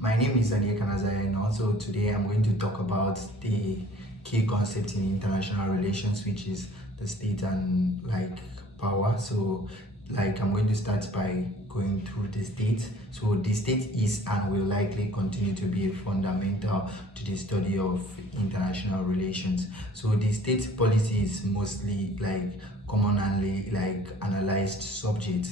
My name is Aniek Kanazaya, and also today I'm going to talk about the key concept in international relations, which is the state and power. So I'm going to start by going through the state. So the state is and will likely continue to be fundamental to the study of international relations. So the state policy is mostly commonly analyzed subject,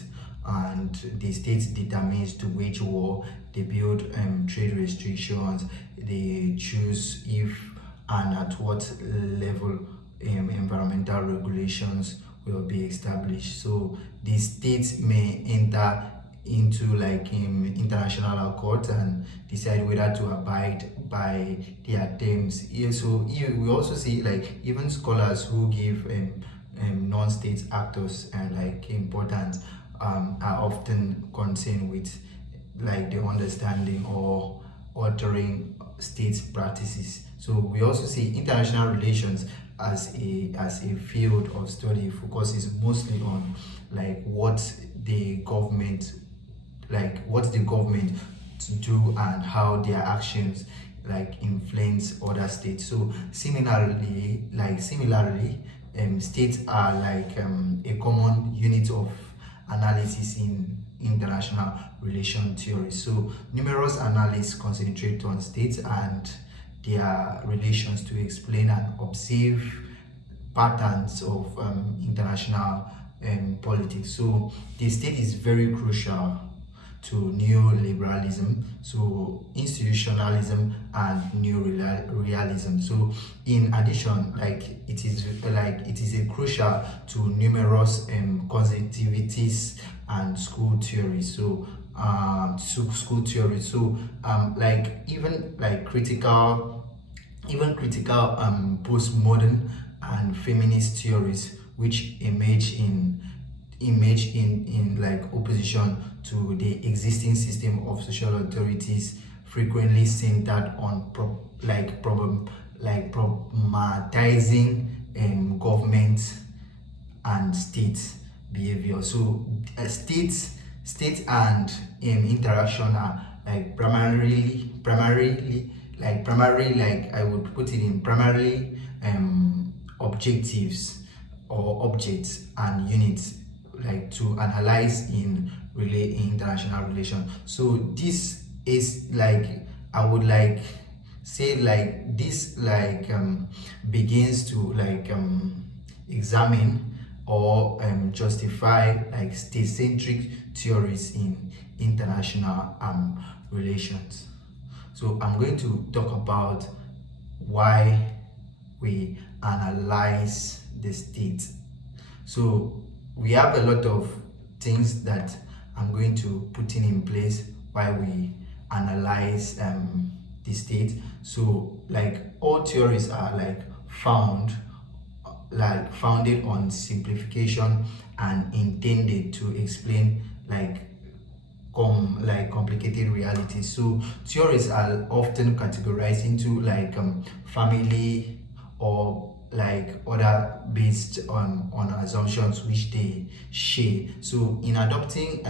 and the state determines to wage war, they build trade restrictions, they choose if and at what level environmental regulations will be established. So the state may enter into international accords and decide whether to abide by their terms. Yeah, so we also see even scholars who give non-state actors importance are often concerned with the understanding or altering state practices. So we also see international relations as a field of study focuses mostly on what the government to do and how their actions influence other states. So similarly, states are a common unit of analysis in international relation theory. So numerous analysts concentrate on states and their relations to explain and observe patterns of international politics. So the state is very crucial to neoliberalism, so institutionalism and neorealism. So in addition, it is a crucial to numerous conservativities and school theories. So school theory. So critical postmodern and feminist theories which image in opposition to the existing system of social authorities, frequently centered on problematizing government and state behavior. So state and interaction are primarily I would put it in primarily objectives or objects and units to analyze in international relations. So this is I would say this begins to examine or justify state-centric theories in international relations. So I'm going to talk about why we analyze the state. So we have a lot of things that I'm going to put in place while we analyze the state. So all theories are founded on simplification and intended to explain complicated realities. So theories are often categorized into family or other based on assumptions which they share. So in adopting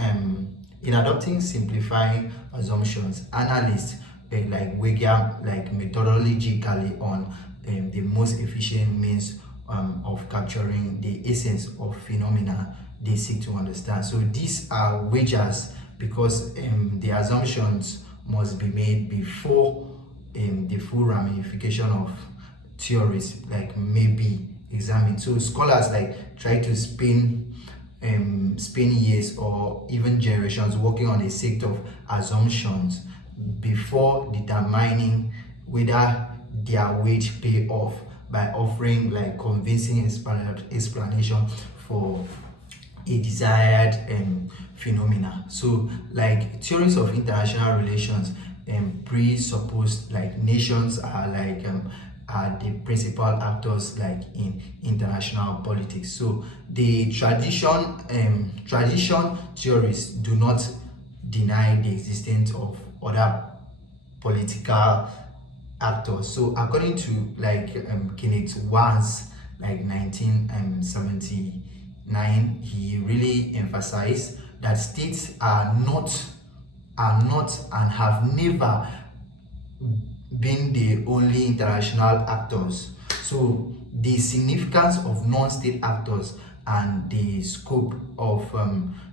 simplifying assumptions, analysts wager methodologically on the most efficient means of capturing the essence of phenomena they seek to understand. So these are wagers because the assumptions must be made before the full ramification of theories may be examined. So scholars try to spend years or even generations working on a set of assumptions before determining whether their wage pay off by offering convincing explanation for a desired phenomena. So theories of international relations presuppose nations are the principal actors in international politics. So the tradition theories do not deny the existence of other political actors. So according to Kenneth Vance, 1979, he really emphasized that states are not are not and have never been the only international actors. So the significance of non-state actors and the scope of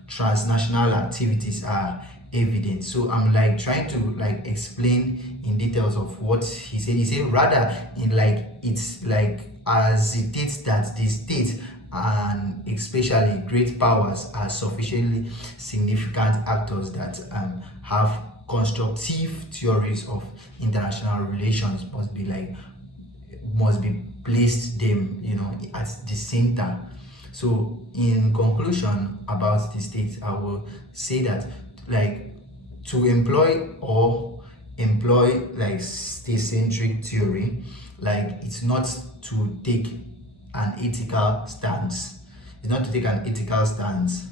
transnational activities are evident. So I'm like trying to like explain in details of what he said. He said rather in like it's like as it is that the state and especially great powers are sufficiently significant actors that have constructive theories of international relations must be placed them, at the center. So in conclusion about the state, I will say that like to employ like state-centric theory, like it's not to take an ethical stance. It's not to take an ethical stance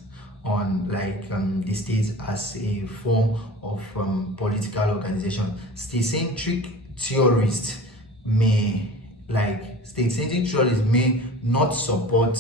on like the state as a form of political organization. State-centric theorists may not support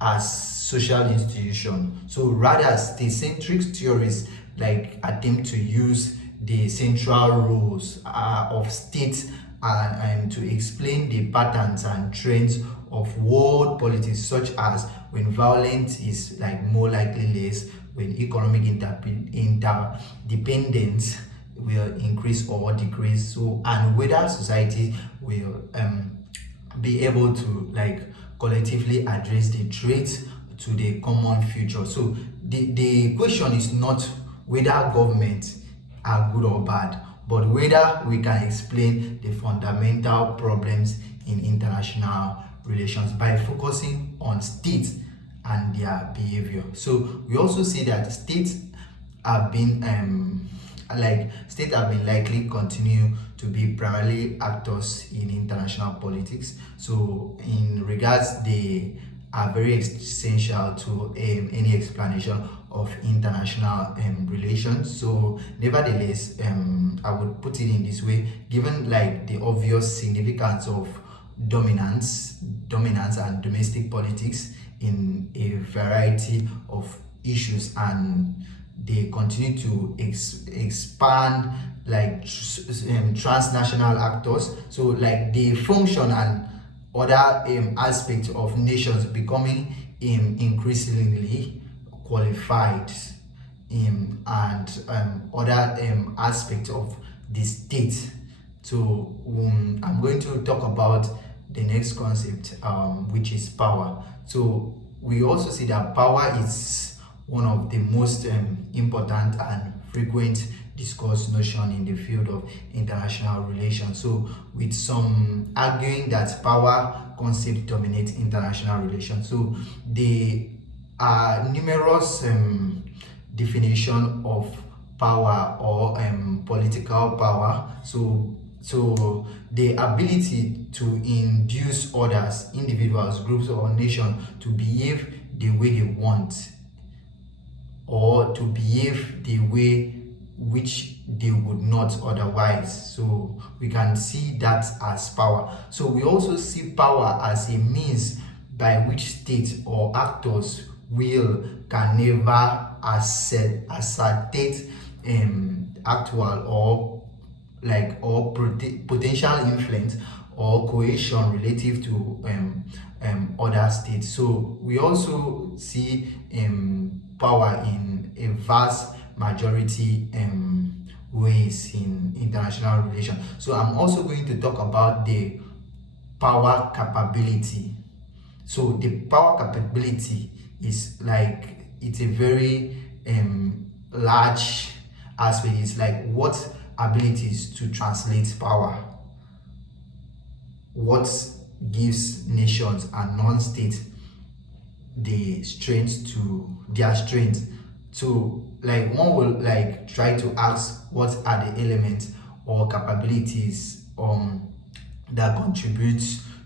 as social institution. So rather, state-centric theories like attempt to use the central roles of state and to explain the patterns and trends of world politics, such as when violence is like more likely less, when economic interdependence will increase or decrease, so and whether society will be able to like collectively address the threats to the common future. So the question is not whether governments are good or bad, but whether we can explain the fundamental problems in international relations by focusing on states and their behavior. So we also see that states have been likely continue to be primarily actors in international politics. So in regards, they are very essential to any explanation of international relations. So nevertheless, I would put it in this way: given like the obvious significance of dominance and domestic politics in a variety of issues, and they continue to expand like transnational actors, so like the function and other aspects of nations becoming increasingly qualified and other aspects of the state. So I'm going to talk about the next concept, which is power. So we also see that power is one of the most important and frequent discussed notion in the field of international relations. So with some arguing that power concept dominates international relations. So there are numerous definition of power or political power. So the ability to induce others, individuals, groups, or nations to behave the way they want, or to behave the way which they would not otherwise. So we can see that as power. So we also see power as a means by which states or actors can never ascertain actual or potential influence or coercion relative to other states. So we also see power in a vast majority ways in international relations. So I'm also going to talk about the power capability. So the power capability is like, it's a very large aspect. It's like what abilities to translate power, what gives nations and non-states the strength to their strength. So like one will like try to ask what are the elements or capabilities that contribute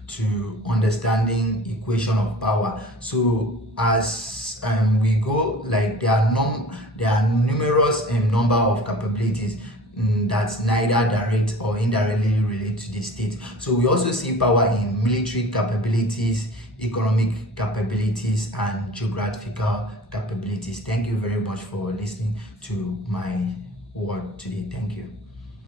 to understanding equation of power. So as we go, like there are numerous number of capabilities that neither direct or indirectly relate to the state. So we also see power in military capabilities, economic capabilities, and geographical capabilities. Thank you very much for listening to my word today. Thank you.